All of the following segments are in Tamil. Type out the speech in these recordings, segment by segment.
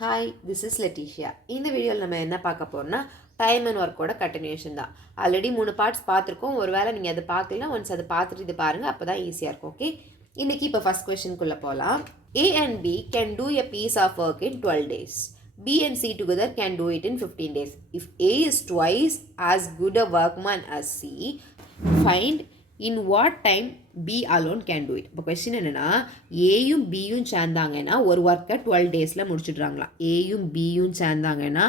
Hi, this is லெட்டிஷியா. இந்த வீடியோவில் நம்ம என்ன பார்க்க போகிறோம்னா டைம் அண்ட் ஒர்க்கோட கண்டினியூஷன் தான். ஆல்ரெடி 3 பார்ட்ஸ் பார்த்துருக்கோம். ஒரு வேளை நீங்கள் அதை பார்க்கலாம், ஒன்ஸ் அதை பார்த்துட்டு இது பாருங்கள், அப்போ தான் ஈஸியாக இருக்கும். ஓகே, இன்றைக்கி இப்போ ஃபஸ்ட் கொஷனுக்குள்ளே போகலாம். A and B can do a piece of work in 12 days. B and C together can do it in 15 days. If A is twice as good a workman as C, find in what time B alone can do it. இப்போ கொஸ்டின் என்னென்னா, ஏயும் பியும் சேர்ந்தாங்கன்னா ஒரு ஒர்க்கை 12 டேஸில் முடிச்சுட்றாங்களாம். ஏயும் பியும் சேர்ந்தாங்கன்னா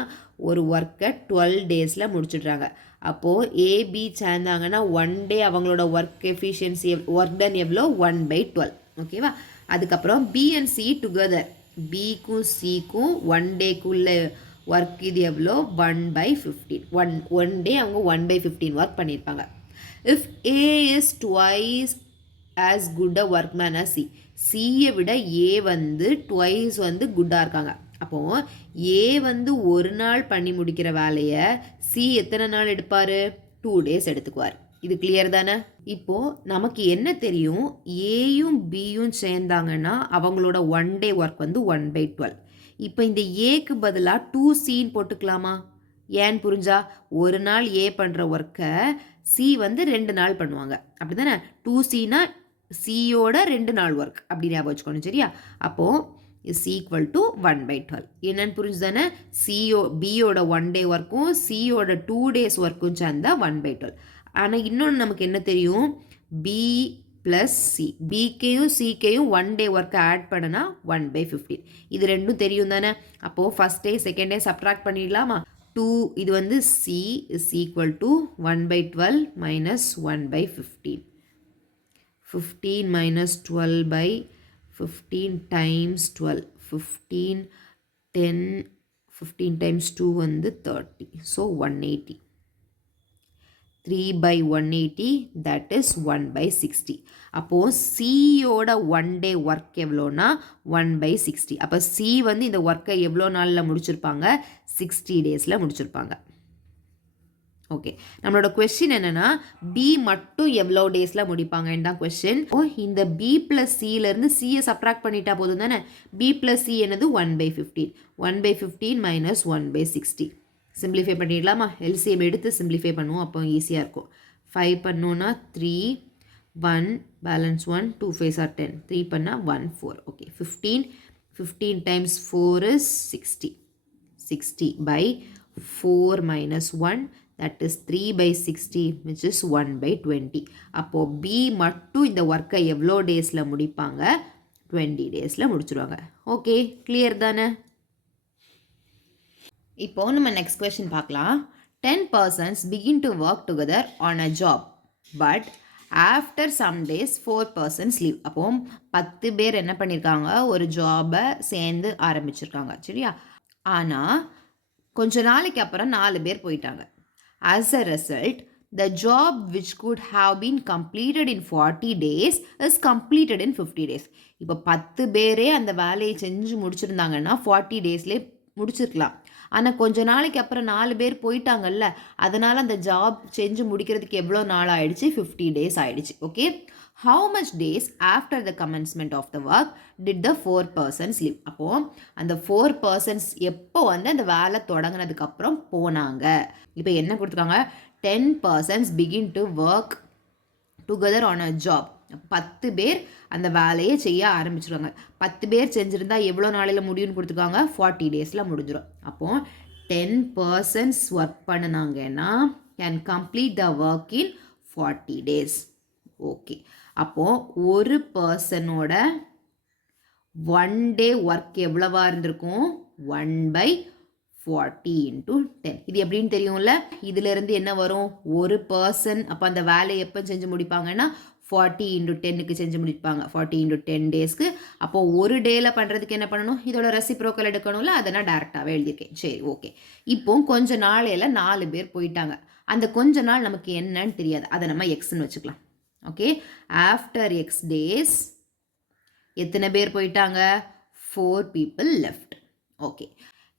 ஒரு ஒர்க்கை 12 டேஸில் முடிச்சுட்றாங்க. அப்போது ஏபி சேர்ந்தாங்கன்னா 1 டே அவங்களோட ஒர்க் எஃபிஷியன்சி ஒர்க் டன் எவ்வளோ 1/12. ஓகேவா? அதுக்கப்புறம் பி அண்ட் சி டுகெதர், பிக்கும் சிக்கும் 1 டேக்குள்ள ஒர்க் இது எவ்வளோ 1/15. ஒன் டே அவங்க 1/15 ஒர்க் பண்ணியிருப்பாங்க. If A is twice as good a workman as C, சியை விட ஏ வந்து ட்வைஸ் வந்து குட்டாக இருக்காங்க. அப்போது ஏ வந்து ஒரு நாள் பண்ணி முடிக்கிற வேலையை சி எத்தனை நாள் எடுப்பார்? 2 டேஸ் எடுத்துக்குவார். இது கிளியர் தானே? இப்போது நமக்கு என்ன தெரியும், ஏயும் பியும் சேர்ந்தாங்கன்னா அவங்களோட 1 டே ஒர்க் வந்து 1/12. இப்போ இந்த ஏக்கு பதிலாக 2C போட்டுக்கலாமா? ஏன்னு புரிஞ்சா, ஒரு நாள் ஏ பண்ணுற ஒர்க்கை சி வந்து 2 நாள் பண்ணுவாங்க, அப்படி தானே? 2Cனா சியோட 2 நாள் ஒர்க் அப்படி ஞாபகம் வச்சுக்கணும், சரியா? அப்போது இஸ் ஈக்குவல் டு 1/12. என்னன்னு புரிஞ்சு தானே? பியோட 1 டே ஒர்க்கும் சியோட 2 டேஸ் ஒர்க்கும் சேர்ந்தா 1/12. ஆனால் இன்னொன்று நமக்கு என்ன தெரியும், பி ப்ளஸ் சி, பிகேயும் சிகேயும் 1 டே ஒர்க்கை ஆட் பண்ணனா 1/15. இது ரெண்டும் தெரியும் தானே? அப்போது first day second day subtract பண்ணிடலாமா? 2 இது வந்து C is equal to 1/12 minus 1/15. 15 minus 12/15 times 12. 15 times 2 வந்து 30. So 180. 3/180 that is 1/60. அப்போது சியோட 1 டே ஒர்க் எவ்வளோனா 1/60. அப்போ சி வந்து இந்த ஒர்க்கை எவ்வளோ நாளில் முடிச்சிருப்பாங்க? 60 டேஸில் முடிச்சிருப்பாங்க. ஓகே, நம்மளோட கொஸ்டின் என்னென்னா, பி மட்டும் எவ்வளோ டேஸில் முடிப்பாங்கன்னு தான் கொஸ்டின். இந்த பி ப்ளஸ் சியிலேருந்து சியை சப்ட்ராக்ட் பண்ணிட்டா போதும் தானே? பி ப்ளஸ் சி என்னது 1/15. 1/15 minus 1/60. சிம்பிளிஃபை பண்ணிடலாமா? எல்சிஎம் எடுத்து சிம்பிளிஃபை பண்ணுவோம், அப்போ ஈஸியாக இருக்கும். 5 பண்ணோன்னா 3, 1 பேலன்ஸ் 1, 2 5 are 10, 3 பண்ணால் 1 4. Okay, 15 times 4 is 60. 60/4 minus 1 that is 3/60 which is 1/20. அப்போது பி மட்டும் இந்த ஒர்க்கை எவ்வளோ டேஸில் முடிப்பாங்க? 20 டேஸில் முடிச்சுருவாங்க. ஓகே, கிளியர் தானே? இப்போது நம்ம நெக்ஸ்ட் கொஸ்டின் பார்க்கலாம். 10 persons begin to work together on a job but after some days 4 persons leave. அப்போ 10 பேர் என்ன பண்ணியிருக்காங்க, ஒரு ஜாபை சேர்ந்து ஆரம்பிச்சிருக்காங்க, சரியா? ஆனால் கொஞ்ச நாளைக்கு அப்புறம் 4 பேர் போயிட்டாங்க. As a result, the job which could have been completed in 40 days is completed in 50 days. இப்போ 10 பேரே அந்த வேலையை செஞ்சு முடிச்சிருந்தாங்கன்னா 40 டேஸ்லேயே முடிச்சிருக்கலாம். ஆனால் கொஞ்ச நாளைக்கு அப்புறம் 4 பேர் போயிட்டாங்கல்ல, அதனால் அந்த ஜாப் செஞ்சு முடிக்கிறதுக்கு எவ்வளோ நாள் ஆகிடுச்சு? 50 டேஸ் ஆகிடுச்சு. Okay, how much days after the commencement of the work did the 4 persons leave? அப்போது அந்த 4 persons எப்போ வந்து அந்த வேலை தொடங்கினதுக்கப்புறம் போனாங்க? இப்போ என்ன கொடுத்துருக்காங்க, 10 persons begin to work together on a job. 10 பேர் அந்த வேலையை செய்ய ஆரம்பிச்சிருக்காங்க. 10 பேர் செஞ்சுருந்தா எவ்வளோ நாளையில் முடியும்னு கொடுத்துருக்காங்க? 40 டேஸில் முடிஞ்சிடும். அப்போது 10 persons ஒர்க் பண்ணினாங்கன்னா can complete the work in 40 days. Okay, அப்போது ஒரு பர்சனோட 1 டே ஒர்க் எவ்வளவா இருந்திருக்கும்? 1/40 into 10. இது எப்படின்னு தெரியும்ல? இதிலிருந்து என்ன வரும்? ஒரு பர்சன் அப்போ அந்த வேலையை எப்போ செஞ்சு முடிப்பாங்கன்னா 40 into 10க்கு செஞ்சு முடிப்பாங்க. 40 into 10 டேஸ்க்கு. அப்போது ஒரு டேயில் பண்ணுறதுக்கு என்ன பண்ணணும்? இதோட ரெசிப்ரோக்கல் எடுக்கணும்ல, அதை நான் டேரெக்டாகவே எழுதியிருக்கேன். சரி, ஓகே. இப்போ கொஞ்ச நாளையில் 4 பேர் போயிட்டாங்க. அந்த கொஞ்ச நாள் நமக்கு என்னன்னு தெரியாது, அதை நம்ம எக்ஸ்ன்னு வச்சுக்கலாம். ஓகே, ஆஃப்டர் எக்ஸ் டேஸ் எத்தனை பேர் போயிட்டாங்க? 4 people left. ஓகே,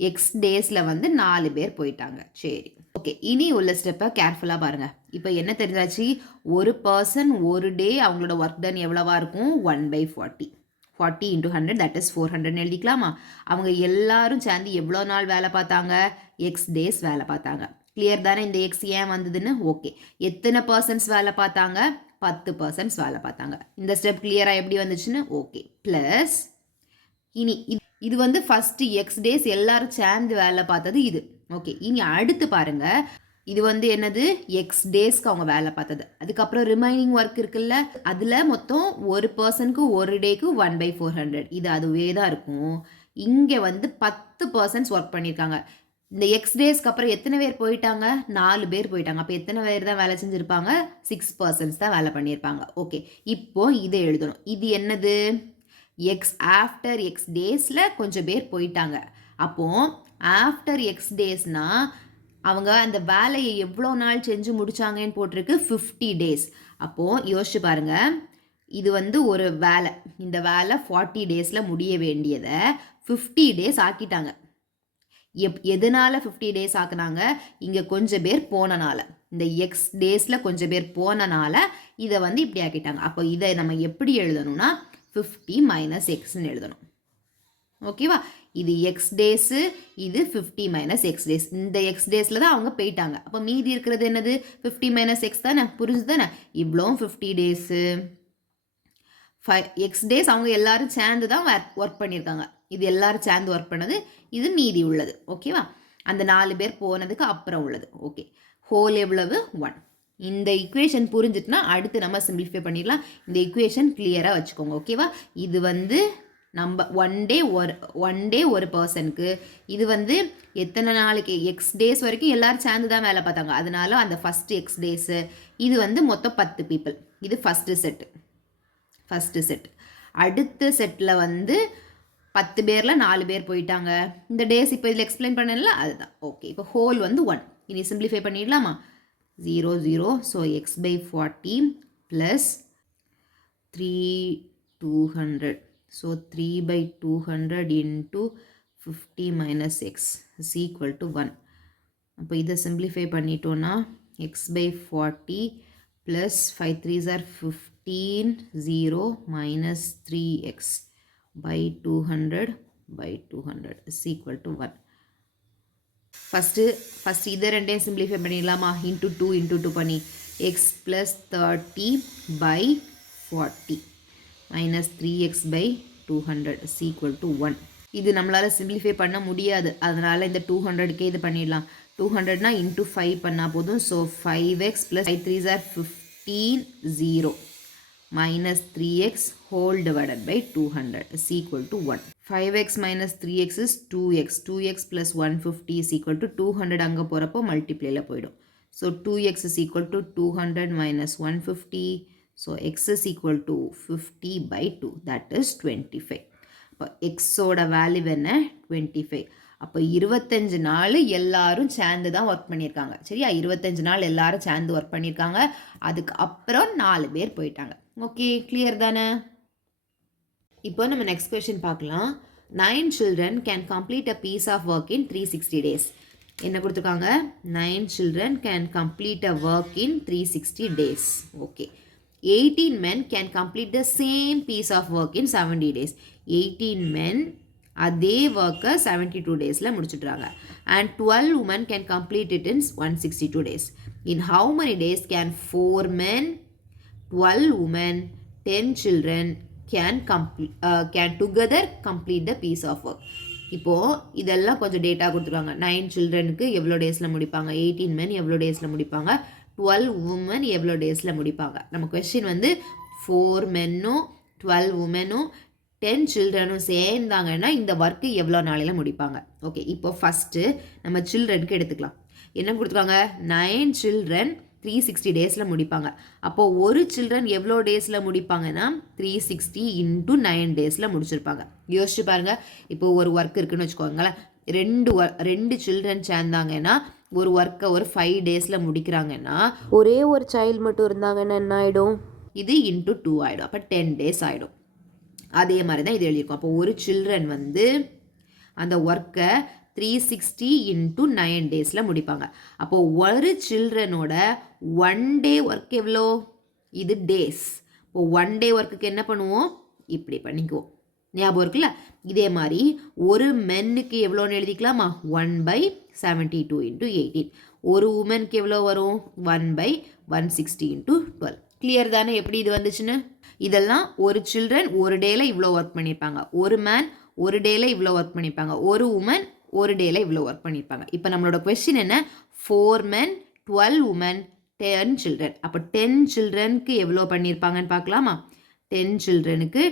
எக்ஸ் டேஸில் வந்து 4 பேர் போயிட்டாங்க. சரி, ஓகே. இனி உள்ள ஸ்டெப்பை கேர்ஃபுல்லாக பாருங்கள். இப்போ என்ன தெரிஞ்சாச்சு? ஒரு பர்சன் ஒரு டே அவங்களோட ஒர்க் டன் எவ்வளவா இருக்கும்? 1/40. 40 into 100 that is 400 எழுதிக்கலாமா? அவங்க எல்லாரும் சேர்ந்து எவ்வளோ நாள் வேலை பார்த்தாங்க? எக்ஸ் டேஸ் வேலை பார்த்தாங்க. கிளியர் தானே இந்த எக்ஸ் ஏன் வந்ததுன்னு? ஓகே. எத்தனை பர்சன்ஸ் வேலை பார்த்தாங்க? 10 பர்சன்ஸ் வேலை பார்த்தாங்க. இந்த ஸ்டெப் கிளியராக எப்படி வந்துச்சுன்னு? ஓகே. ப்ளஸ் இனி இது வந்து ஃபஸ்ட்டு எக்ஸ் டேஸ் எல்லாரும் சேர்ந்து வேலை பார்த்தது இது. ஓகே. இனி அடுத்து பாருங்க, இது வந்து என்னது? எக்ஸ் டேஸ்க்கு அவங்க வேலை பார்த்தது. அதுக்கப்புறம் ரிமைனிங் ஒர்க் இருக்குல்ல, அதில் மொத்தம் ஒரு பர்சனுக்கு ஒரு டேக்கு 1/400. இது அதுவே தான் இருக்கும். இங்கே வந்து 10 பர்சன்ஸ் ஒர்க் பண்ணியிருக்காங்க. இந்த எக்ஸ் டேஸ்க்கு அப்புறம் எத்தனை பேர் போயிட்டாங்க? 4 பேர் போயிட்டாங்க. அப்போ எத்தனை பேர் தான் வேலை செஞ்சுருப்பாங்க? 6 பர்சன்ஸ் தான் வேலை பண்ணியிருப்பாங்க. ஓகே. இப்போ இதை எழுதணும். இது என்னது? எக்ஸ் ஆஃப்டர் எக்ஸ் டேஸில் கொஞ்சம் பேர் போயிட்டாங்க. அப்போது ஆஃப்டர் எக்ஸ் டேஸ்னால் அவங்க அந்த வேலையை எவ்வளோ நாள் செஞ்சு முடித்தாங்கன்னு போட்டிருக்கு 50 டேஸ். அப்போது யோசிச்சு பாருங்கள், இது வந்து ஒரு வேலை. இந்த வேலை 40 டேஸில் முடிய வேண்டியதை 50 டேஸ் ஆக்கிட்டாங்க. எதனால் 50 டேஸ் ஆக்குனாங்க? இங்கே கொஞ்சம் பேர் போனனால, இந்த எக்ஸ் டேஸில் கொஞ்சம் பேர் போனனால இதை வந்து இப்படி ஆக்கிட்டாங்க. அப்போ இதை நம்ம எப்படி எழுதணும்னா 50 மைனஸ் எக்ஸ்ன்னு எழுதணும். ஓகேவா? இது எக்ஸ் டேஸு, இது 50 மைனஸ் எக்ஸ் டேஸ். இந்த எக்ஸ் டேஸில் தான் அவங்க போயிட்டாங்க. அப்போ மீதி இருக்கிறது என்னது? 50 மைனஸ் எக்ஸ் தானே. புரிஞ்சு தானே? இவ்வளோ 50 டேஸு, எக்ஸ் டேஸ் அவங்க எல்லாரும் சேர்ந்து தான் ஒர்க் பண்ணியிருக்காங்க. இது எல்லாரும் சேர்ந்து ஒர்க் பண்ணது, இது மீதி உள்ளது. ஓகேவா? அந்த 4 பேர் போனதுக்கு அப்புறம் உள்ளது. ஓகே. ஹோல் எவ்வளவு? 1. இந்த ஈக்குவேஷன் புரிஞ்சுட்டுனா அடுத்து நம்ம சிம்பிளிஃபை பண்ணிடலாம். இந்த ஈக்குவேஷன் கிளியராக வச்சுக்கோங்க. ஓகேவா? இது வந்து நம்ம ஒன் டே ஒரு பர்சனுக்கு, இது வந்து எத்தனை நாளைக்கு? எக்ஸ் டேஸ் வரைக்கும் எல்லோரும் சேர்ந்து தான் வேலை பார்த்தாங்க. அதனால அந்த ஃபஸ்ட்டு எக்ஸ் டேஸு இது வந்து மொத்தம் 10 பீப்புள். இது ஃபஸ்ட்டு செட். அடுத்த செட்டில் வந்து 10 பேரில் 4 பேர் போயிட்டாங்க. இந்த டேஸ் இப்போ இதில் எக்ஸ்பிளைன் பண்ணல, அதுதான். ஓகே. இப்போ ஹோல் வந்து 1. இனி சிம்பிளிஃபை பண்ணிடலாமா? 0 0. So x/40 plus 3/200. So 3/200 into 50 minus x is equal to 1. அப்போ இதை சிம்பிளிஃபை பண்ணிட்டோன்னா x/40 plus 5 3s are 15, 0 minus 3x by 200 is equal to 1. First இதை ரெண்டையும் சிம்பிளிஃபை பண்ணிடலாமா? இன்ட்டு 2 பண்ணி x plus 30/40 minus 3x by 200 is equal to 1. இது நம்மளால் சிம்பிளிஃபை பண்ண முடியாது. அதனால் இந்த 200க்கே இது பண்ணிடலாம். 200னா இன்ட்டு 5 பண்ணால் போதும். So 5x plus 5 3s are 15, 0 minus 3x whole divided by 200 is equal to 1. 5x minus 3x is 2x. 2x plus 150 is equal to 200. அங்கே போகிறப்போ மல்டிப்ளேயில் போயிடும். So 2x is equal to 200 minus 150. So x is equal to 50/2. That is 25. அப்போ எக்ஸோட வேல்யூ என்ன? 25. அப்போ 25 நாள் எல்லாரும் சேர்ந்து தான் ஒர்க் பண்ணியிருக்காங்க. சரியா? 25 நாள் எல்லாரும் சேர்ந்து ஒர்க் பண்ணியிருக்காங்க. அதுக்கு அப்புறம் 4 பேர் போயிட்டாங்க. ஓகே, கிளியர் தானே? இப்போ நம்ம நெக்ஸ்ட் கொஸ்டின் பார்க்கலாம். 9 children can complete a piece of work in 360 days. என்ன கொடுத்துருக்காங்க? 9 children can complete a work in 360 days. Okay. 18 men can complete the same piece of work in 70 days. 18 men அதே ஒர்க்கை 72 டேஸில் முடிச்சுட்றாங்க. And 12 women can complete it in 162 days. In how many days can 4 men, 12 women, 10 children can together complete the piece of work? இப்போது இதெல்லாம் கொஞ்சம் டேட்டா கொடுத்துருவாங்க. 9 childrenக்கு எவ்வளோ டேஸில் முடிப்பாங்க, 18 men எவ்வளோ டேஸில் முடிப்பாங்க, 12 women எவ்வளோ டேஸில் முடிப்பாங்க. நம்ம கொஸ்டின் வந்து 4 மென்னும் 12 womenனும் 10 childrenனும் சேர்ந்தாங்கன்னா இந்த ஒர்க்கு எவ்வளோ நாளையில் முடிப்பாங்க. ஓகே, இப்போ ஃபஸ்ட்டு நம்ம சில்ட்ரனுக்கு எடுத்துக்கலாம். என்ன கொடுத்துருக்காங்க? 9 children 360 டேஸில் முடிப்பாங்க. அப்போது ஒரு சில்ட்ரன் எவ்வளோ டேஸில் முடிப்பாங்கன்னா 360 into 9 டேஸில் முடிச்சிருப்பாங்க. யோசிச்சு பாருங்கள். இப்போது ஒரு ஒர்க் இருக்குன்னு வச்சுக்கோங்களேன். ரெண்டு சில்ட்ரன் சேர்ந்தாங்கன்னா ஒரு ஒர்க்கை ஒரு 5 டேஸில் முடிக்கிறாங்கன்னா ஒரே ஒரு சைல்டு மட்டும் இருந்தாங்கன்னா என்ன ஆகிடும்? இது into 2 ஆகிடும். அப்போ 10 டேஸ் ஆகிடும். அதே மாதிரி தான் இது எழுதியிருக்கும். அப்போ ஒரு சில்ட்ரன் வந்து அந்த ஒர்க்கை 360 into 9 டேஸில் முடிப்பாங்க. அப்போது ஒரு சில்ட்ரனோட 1 டே ஒர்க் எவ்வளோ? இது டேஸ். இப்போ 1 டே ஒர்க்குக்கு என்ன பண்ணுவோம்? இப்படி பண்ணிக்குவோம். ஞாபகம் இருக்குல்ல? இதே மாதிரி ஒரு மென்னுக்கு எவ்வளோன்னு எழுதிக்கலாமா? 1/72 இன்ட்டு 18. ஒரு உமனுக்கு எவ்வளோ வரும்? 1/160 இன்ட்டு 12. கிளியர் தானே எப்படி இது வந்துச்சுன்னு? இதெல்லாம் ஒரு சில்ட்ரன் ஒரு டேல இவ்வளோ ஒர்க் பண்ணியிருப்பாங்க, ஒரு மேன் ஒரு டேல இவ்வளோ ஒர்க் பண்ணியிருப்பாங்க, ஒரு உமன் ஒரு டேல இவ்வளோ ஒர்க் பண்ணியிருப்பாங்க. இப்போ நம்மளோட கொஸ்டின் என்ன? 4 men 12 உமன் 10 சில்ட்ரன். அப்போ 10 சில்ட்ரனுக்கு எவ்வளோ பண்ணியிருப்பாங்கன்னு பார்க்கலாமா? 10 சில்ட்ரனுக்கு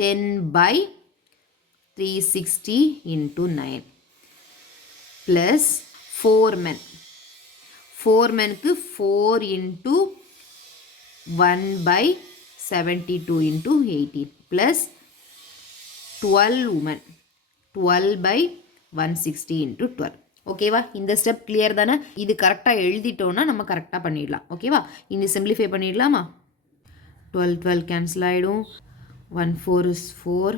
10/360 into 9 plus 4 men. 4 menக்கு 4 into 1/72 into 18 plus 12 women 12/160 into 12. ஓகேவா? இந்த ஸ்டெப் கிளியர் தானே? இது கரெக்டாக எழுதிட்டோன்னா நம்ம கரெக்டாக பண்ணிடலாம். ஓகேவா? இனி சிம்பிளிஃபை பண்ணிடலாமா? 12 கேன்சல் ஆகிடும். 1 4 is 4,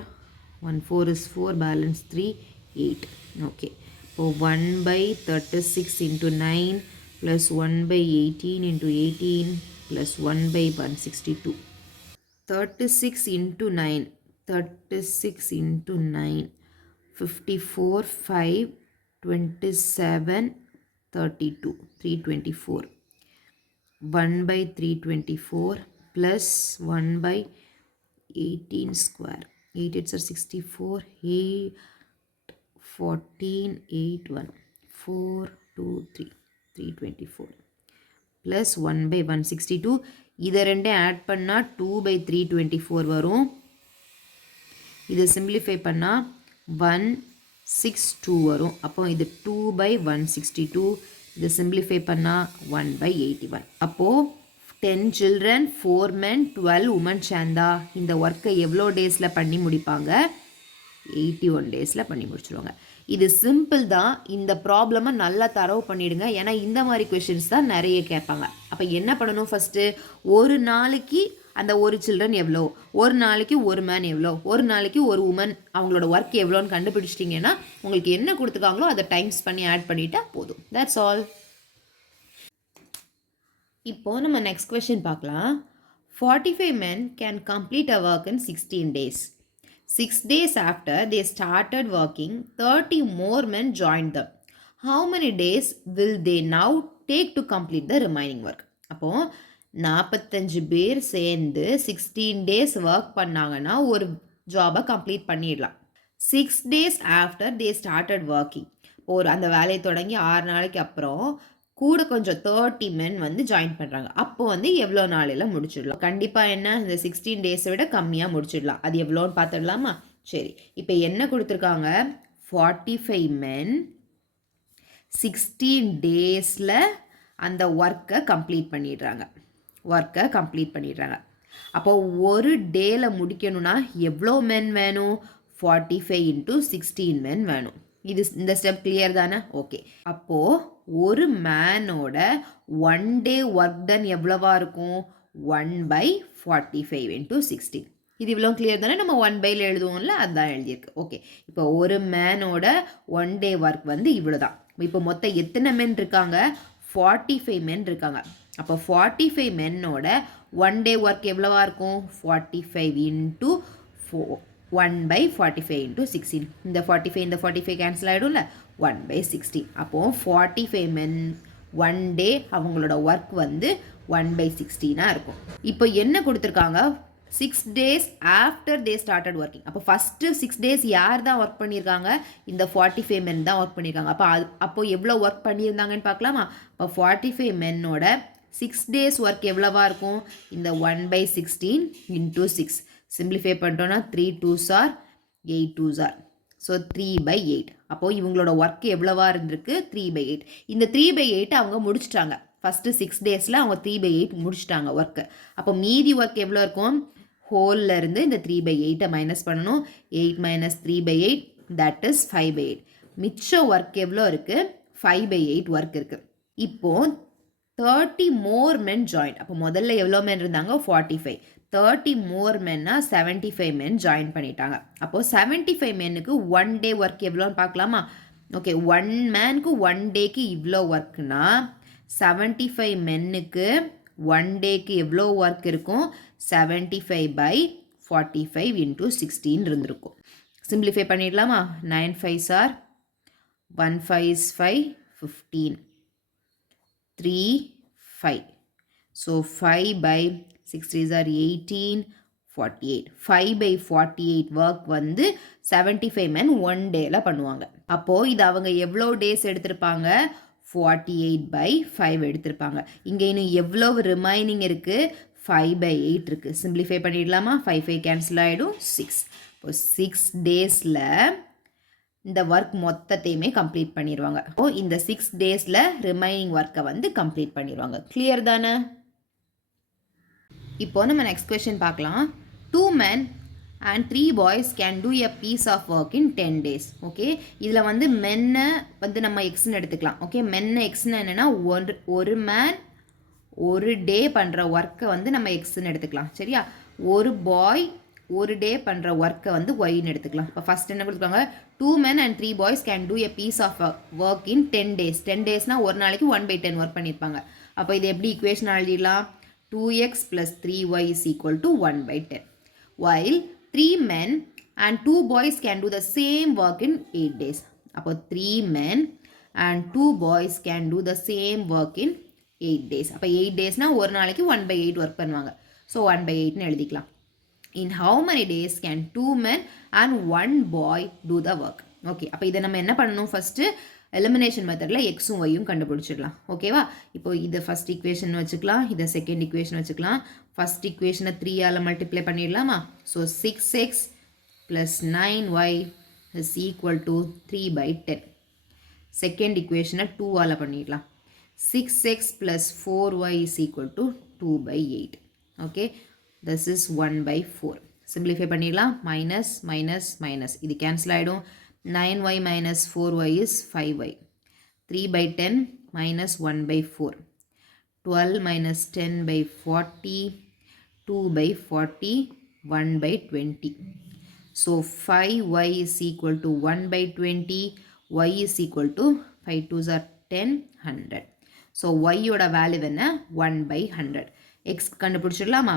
1 4 is 4, பேலன்ஸ் 3 8. ஓகே, இப்போது 1/36 into 9 plus 1/18 into 18 plus 1/162. 36 into 9, 36 into 9, 54, 5, 27, 32, 324. 1/324 plus 1/18 square. 8 8s are 64, 8, 14, 8, 1, 4, 2, 3, 324 plus 1/162. இதை ரெண்டே ஆட் பண்ணால் 2/324 வரும். இதை சிம்பிளிஃபை பண்ணால் 162 வரும். அப்போ இது 2/162. இதை சிம்பிளிஃபை பண்ணால் 1/81. அப்போது 10 children 4 men 12 women சேர்ந்தா இந்த ஒர்க்கை எவ்வளோ டேஸில் பண்ணி முடிப்பாங்க? 81 டேஸில் பண்ணி முடிச்சுடுவாங்க. இது சிம்பிள் தான். இந்த ப்ராப்ளமை நல்லா தரவு பண்ணிவிடுங்க. ஏன்னா இந்த மாதிரி கொஷின்ஸ் தான் நிறைய கேட்பாங்க. அப்போ என்ன பண்ணணும்? ஃபஸ்ட்டு ஒரு நாளைக்கு அந்த ஒரு சில்ட்ரன் எவ்வளோ, ஒரு நாளைக்கு ஒரு மேன் எவ்வளோ, ஒரு நாளைக்கு ஒரு உமன் அவங்களோட ஒர்க் எவ்வளோன்னு கண்டுபிடிச்சிட்டிங்கன்னா உங்களுக்கு என்ன கொடுத்துருக்காங்களோ அதை டைம்ஸ் பண்ணி ஆட் பண்ணிட்டா போதும். That's all. இப்போது நம்ம நெக்ஸ்ட் கொஸ்டின் பார்க்கலாம். 45 men can complete a work in 16 days. 6 days after they started working, 30 more men joined them. How many days will they now take to complete the remaining work? அப்போது 45 பேர் சேர்ந்து 16 days ஒர்க் பண்ணாங்கன்னா ஒரு ஜாபை கம்ப்ளீட் பண்ணிடலாம். 6 days after they started working, அந்த வேலையை தொடங்கி 6 நாளைக்கு அப்புறம் கூட கொஞ்சம் 30 men வந்து ஜாயின் பண்ணுறாங்க. அப்போ வந்து எவ்வளோ நாளையில் முடிச்சிடலாம்? கண்டிப்பாக என்ன, இந்த 16 டேஸை விட கம்மியாக முடிச்சிடலாம். அது எவ்வளோன்னு பார்த்துடலாமா? சரி, இப்போ என்ன கொடுத்துருக்காங்க? 45 men 16 டேஸில் அந்த ஒர்க்கை கம்ப்ளீட் பண்ணிடுறாங்க. அப்போது ஒரு டேல முடிக்கணும்னா எவ்வளோ மென் வேணும்? 45 into 16 men வேணும். இது இந்த ஸ்டெப் கிளியர் தானே? ஓகே, அப்போது ஒரு மேனோட 1 day ஒர்க் டன் எவ்வளவா இருக்கும்? 1/45 into 16. இது இவ்வளோ கிளியர் தானே? நம்ம 1/ல எழுதுவோம்ல, அதுதான் எழுதியிருக்கு. ஓகே, இப்போ ஒரு மேனோட 1 day ஒர்க் வந்து இவ்வளோ தான். இப்போ மொத்தம் எத்தனை மென் இருக்காங்க? 45 men இருக்காங்க. அப்போ 45 மென்னோட 1 day ஒர்க் எவ்வளவா இருக்கும்? 45 into 1/45 into 16. இந்த 45 கேன்சல் ஆகிடும்ல, 1/16. அப்போது 45 men 1 day அவங்களோட ஒர்க் வந்து 1/16 இருக்கும். இப்போ என்ன கொடுத்துருக்காங்க? 6 days after they started working. அப்போ ஃபஸ்ட்டு 6 days யார் தான் ஒர்க் பண்ணியிருக்காங்க? இந்த 45 men தான் ஒர்க் பண்ணியிருக்காங்க. அப்போ எவ்வளோ ஒர்க் பண்ணியிருந்தாங்கன்னு பார்க்கலாமா? அப்போ 45 மென்னோட 6 days ஒர்க் எவ்வளவா இருக்கும்? இந்த 1/16 into 6. சிம்பிளிஃபை பண்ணிட்டோன்னா 3 2s are 8 2s are. So 3/8. அப்போது இவங்களோட ஒர்க் எவ்வளவா இருந்திருக்கு? 3/8. இந்த 3/8 அவங்க முடிச்சிட்டாங்க. ஃபஸ்ட்டு 6 daysல அவங்க 3/8 முடிச்சிட்டாங்க ஒர்க்கு. அப்போ மீதி ஒர்க் எவ்வளோ இருக்கும்? ஹோலில் இருந்து இந்த 3/8 மைனஸ் பண்ணணும். 8 minus 3/8 that is 5/8. மிச்ச ஒர்க் எவ்வளோ இருக்குது? 5/8 ஒர்க் இருக்குது. இப்போது 30 more men joined. அப்போ முதல்ல எவ்வளோ men இருந்தாங்க? 45. 30 more menனா 75 men ஜாயின் பண்ணிட்டாங்க. அப்போது 75 menனுக்கு 1 day ஒர்க் எவ்வளோன்னு பார்க்கலாமா? ஓகே, 1 manக்கு 1 dayக்கு இவ்வளோ ஒர்க்குனா 75 menனுக்கு 1 dayக்கு எவ்வளோ ஒர்க் இருக்கும்? 75/45 into 16 இருந்திருக்கும். சிம்பிளிஃபை பண்ணிடலாமா? 9 5s are 1 5 is 5, 15, 3 5. So 5 by 6 3s are 18, 48. 5 by 48 work வந்து 75 men 1 dayல பண்ணுவாங்க. அப்போ இது அவங்க எவ்வளோ டேஸ் எடுத்திருப்பாங்க? 48 by 5 எடுத்திருப்பாங்க. இங்கே இன்னும் எவ்வளவு ரிமைனிங் இருக்குது? 5 by 8 இருக்குது. சிம்பிளிஃபை பண்ணிடலாமா? 5 5 கேன்சல் ஆகிடும், 6. இப்போ 6 டேஸில் இந்த ஒர்க் மொத்தத்தையுமே கம்ப்ளீட் பண்ணிடுவாங்க. இப்போ இந்த 6 டேஸில் ரிமைனிங் ஒர்க்கை வந்து கம்ப்ளீட் பண்ணிடுவாங்க. கிளியர் தானே? இப்போ நம்ம நெக்ஸ்ட் கொஸ்டின் பார்க்கலாம். 2 men and 3 boys can do a piece of work in 10 days. Okay, இதில் வந்து மென்னை வந்து நம்ம எக்ஸ்ன்னு எடுத்துக்கலாம். ஓகே, மென்னை எக்ஸ்ன்னு என்னென்னா ஒரு மேன் ஒரு டே பண்ணுற ஒர்க்கை வந்து நம்ம எக்ஸ்ன்னு எடுத்துக்கலாம். சரியா? ஒரு பாய் ஒரு டே பண்ணுற ஒர்க்கை வந்து ஒய்ன்னு எடுத்துக்கலாம். இப்போ ஃபஸ்ட் என்ன கொடுத்துருக்காங்க? 2 men and 3 boys can do a piece of work in 10 days. 10 daysனால் ஒரு நாளைக்கு 1/10 ஒர்க் பண்ணியிருப்பாங்க. அப்போ இது எப்படி ஈக்குவேஷன் எழுதிடலாம்? 2x plus 3y is equal to 1/10. While 3 men and 2 boys can do the same work in 8 days. அப்போ 3 men and 2 boys can do the same work in 8 days. அப்போ 8 daysனால் ஒரு நாளைக்கு 1/8 ஒர்க் பண்ணுவாங்க. ஸோ 1/8ன்னு எழுதிக்கலாம். In how many days can 2 men and 1 boy do the work? Okay, அப்போ இதை நம்ம என்ன பண்ணணும்? ஃபஸ்ட்டு எலிமினேஷன் மெத்தடில் எக்ஸும் ஒய்யும் கண்டுபிடிச்சிடலாம். ஓகேவா? இப்போ இதை ஃபஸ்ட் ஈக்குவேஷன் வச்சுக்கலாம், இதை செகண்ட் ஈக்குவேஷன் வச்சுக்கலாம். ஃபஸ்ட் ஈக்குவேஷனை 3ஆல் மல்டிப்ளை பண்ணிடலாமா? So 6x plus 9y is equal to 3/10. Second ஈக்குவேஷனை 2ஆல் பண்ணிடலாம். 6x plus 4y is equal to 2/8. Okay, this is 1/4. Simplify பண்ணிடலாம். மைனஸ் மைனஸ் மைனஸ் இது கேன்சல் ஆகிடும். 9y minus 4y is 5y. 3/10 minus 1/4. 12 minus 10/40. 2/40. 1/20. So 5y is equal to 1/20. Y is equal to 5 2s are 10, 100. So y ஓட வேல்யூ என்ன? 1/100. x கண்டுபிடிச்சிடலாமா?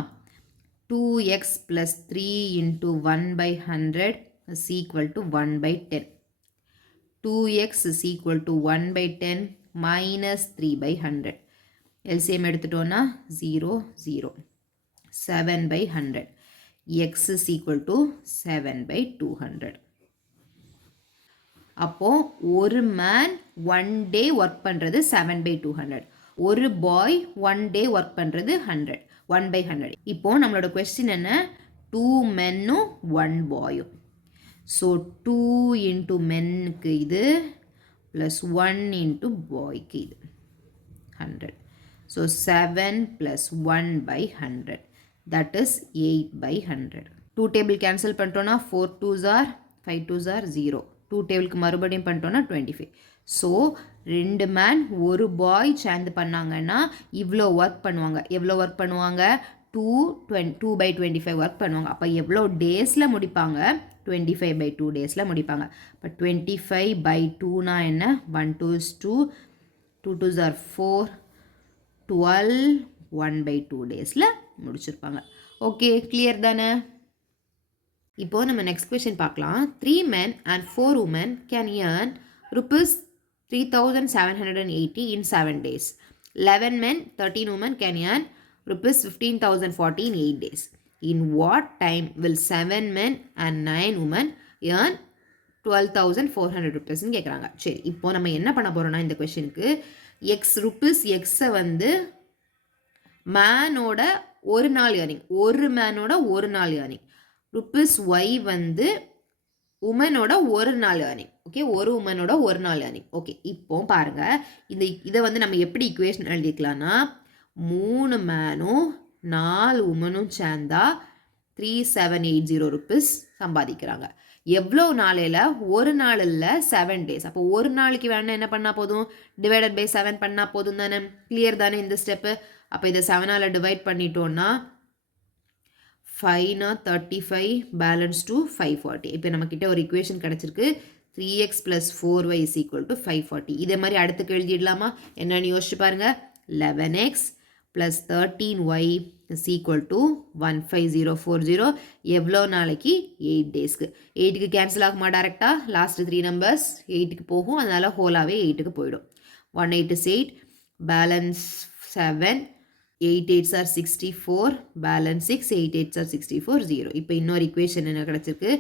2x plus 3 into 1/100 is equal to 1/10. 2x is equal to 1/10 minus 3/100. LCM எடுத்துட்டோன்னா 0 0. 7/100. x is equal to 7/200. அப்போ ஒரு மேன் 1 day ஒர்க் பண்ணுறது 7/200. ஒரு பாய் 1 day ஒர்க் பண்ணுறது 100. 1/100. இப்போ நம்மளோட கொஸ்டின் என்ன? 2 மென்னும் 1 பாயும். ஸோ 2 into மென்னுக்கு இது ப்ளஸ் 1 into பாய்க்கு இது 100. So 7 plus 1/100. That is 8/100. 2 table cancel பண்ணிட்டோன்னா 4 2s are 5 2s are 0. 2 டேபிளுக்கு மறுபடியும் பண்ணிட்டோன்னா 25. ஸோ 2 மேன் ஒரு பாய் சேர்ந்து பண்ணாங்கன்னா இவ்வளோ ஒர்க் பண்ணுவாங்க. எவ்வளோ ஒர்க் பண்ணுவாங்க? 2/25 ஒர்க் பண்ணுவாங்க. அப்போ எவ்வளோ டேஸில் முடிப்பாங்க? 25/2 டேஸில் முடிப்பாங்க. இப்போ 25/2னா என்ன? 1 2 is 2, 2 2s are 4, 12, 1/2 டேஸில் முடிச்சிருப்பாங்க. ஓகே, கிளியர் தானே? இப்போது நம்ம நெக்ஸ்ட் கொஸ்டின் பார்க்கலாம். 3 men and 4 women can earn ₹3,780 in 7 days. 11 men, 13 women can earn ₹15,040 in 8 days. In what time will 7 men and 9 women earn ₹12,400 கேட்குறாங்க. சரி, இப்போ நம்ம என்ன பண்ண போகிறோம்னா இந்த கொஸ்டினுக்கு எக்ஸை வந்து மேனோட ஒரு நாள் ஏர்னிங், ஒரு மேனோட ஒரு நாள் ஏர்னிங், ₹y வந்து உமனோட ஒரு நாள் ஏர்னிங். ஓகே, ஒரு உமனோட ஒரு நாள் ஏர்னிங். ஓகே, இப்போ பாருங்கள், இதை வந்து நம்ம எப்படி ஈக்குவேஷன் எழுதிக்கலாம்னா 3 மேனும் 4 உமனும் சேர்ந்தா ₹3780 சம்பாதிக்கிறாங்க. எவ்வளோ நாளையில்? ஒரு நாள் இல்லை, 7 days. அப்போ ஒரு நாளைக்கு வேணால் என்ன பண்ணால் போதும்? டிவைடட் பை 7 பண்ணால் போதும் தானே? கிளியர் தானே இந்த ஸ்டெப்பு? அப்போ இதை 7ஆல் டிவைட் பண்ணிட்டோன்னா 5 35 பேலன்ஸ் டு 540. இப்போ நம்மக்கிட்ட ஒரு ஈக்குவேஷன் கிடச்சிருக்கு. 3x plus 4y is equal to 540. இதே மாதிரி அடுத்துக்கு எழுதிடலாமா? என்னன்னு யோசிச்சு பாருங்கள். 11x plus 13y is equal to 15040 எவ்வளோ நாளைக்கு 8 டேஸ்க்கு 8க்கு கேன்சல் ஆகுமா டேரெக்டாக லாஸ்ட் 3 நம்பர்ஸ் 8க்கு போகும் அதனால் ஹோலாகவே 8க்கு போயிடும் 1 8 is 8 balance 7 8 8s are 64 balance 6 8 8s are 64 0 இப்போ இன்னொரு equation என்ன கிடச்சிருக்கு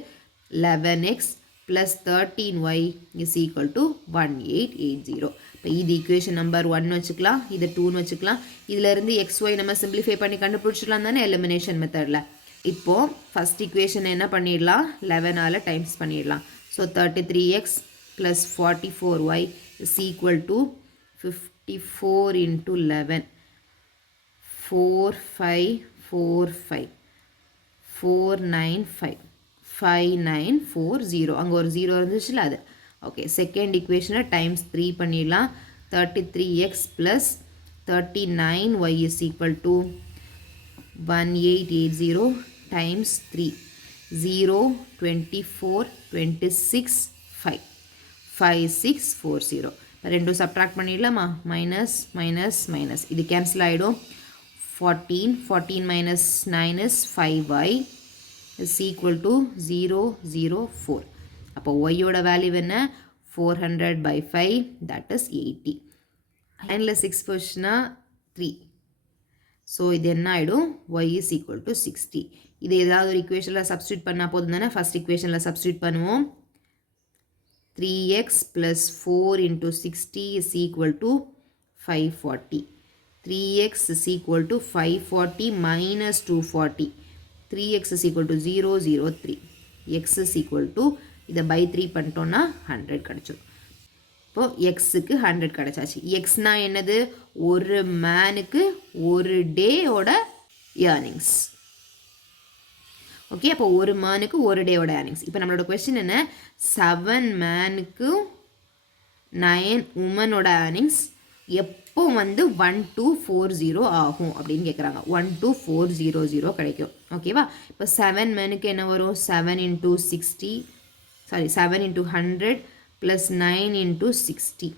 11x plus 13y is equal to 1880 இப்போ இது equation number 1 வச்சுக்கலாம் இது 2 வச்சுக்கலாம் இதிலிருந்து xy நம்ம simplify பண்ணி கண்டுபிடிச்சிடலாம் தானே elimination methodல இப்போ first equation என்ன பண்ணிடலாம் 11 ஆல டைம்ஸ் பண்ணிடலாம் so 33x plus 44y is equal to 54 into 11 4545 495 5940 அங்கே ஒரு 0 இருந்துச்சுல அது ஓகே செகண்ட் இக்குவேஷனை டைம்ஸ் 3 பண்ணிடலாம் 33x plus 39y is equal to 1880 times 3 0 24 26 5 5640 ரெண்டும் சப்ட்ராக்ட் பண்ணிடலாமா மைனஸ் மைனஸ் மைனஸ் இது கேன்சல் ஆகிடும் 14 minus 9 is 5y is equal to 004 அப்போ y ஓட வேல்யூ என்ன 400 by 5 that is 80 அண்டில் 6 போச்சுன்னா 3 ஸோ இது என்ன ஆகிடும் y is equal to 60 இது ஏதாவது ஒரு இக்குவேஷனில் சப்ஸ்டியூட் பண்ணால் போதும் தானே ஃபஸ்ட் இக்குவேஷனில் சப்ஸ்டியூட் பண்ணுவோம் 3x plus 4 into 60 is equal to 540 3x is equal to 540 minus 240 3x is equal to 003 x is equal to இதை by 3 பண்ணிட்டோன்னா 100 கிடச்சிடும் இப்போ எக்ஸுக்கு 100 கிடச்சாச்சு எக்ஸ்னா என்னது ஒரு மேனுக்கு ஒரு டேயோட ஏர்னிங்ஸ் ஓகே அப்போ ஒரு மேனுக்கு ஒரு டேயோட ஏர்னிங்ஸ் இப்போ நம்மளோட கொஸ்டின் என்ன 7 மேனுக்கு 9 உமனோட ஏர்னிங்ஸ் எப்போ வந்து 1240 ஆகும் அப்படின்னு கேட்குறாங்க 12400 கிடைக்கும் ஓகேவா இப்போ 7 மேனுக்கு என்ன வரும் 7 into 60 sorry 7 into 100 plus 9 into 60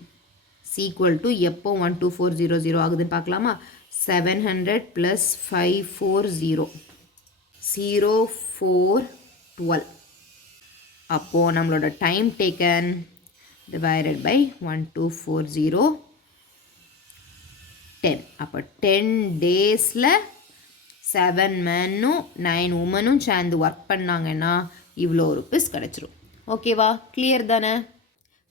is equal to எப்போ 12400 ஆகுதுன்னு பார்க்கலாமா 700 plus 540 0412 அப்போது நம்மளோட டைம் டேக்கன் divided by 1240 10 அப்போ 10 டேஸில் 7 மேனும் 9 உமனும் சேர்ந்து ஒர்க் பண்ணாங்கன்னா இவ்வளோ ருப்பீஸ் கிடச்சிரும் ஓகேவா கிளியர் தானே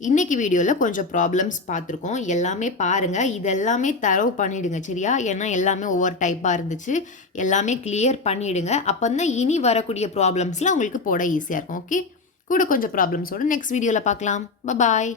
இன்றைக்கி வீடியோவில் கொஞ்சம் ப்ராப்ளம்ஸ் பார்த்துருக்கோம் எல்லாமே பாருங்கள் இதெல்லாமே தரவு பண்ணிவிடுங்க சரியா ஏன்னா எல்லாமே ஒவ்வொரு டைப்பாக இருந்துச்சு எல்லாமே கிளியர் பண்ணிவிடுங்க அப்போ தான் இனி வரக்கூடிய ப்ராப்ளம்ஸ்லாம் உங்களுக்கு போட ஈஸியாக இருக்கும் ஓகே கூட கொஞ்சம் ப்ராப்ளம்ஸோடு நெக்ஸ்ட் வீடியோவில் பார்க்கலாம் பாய்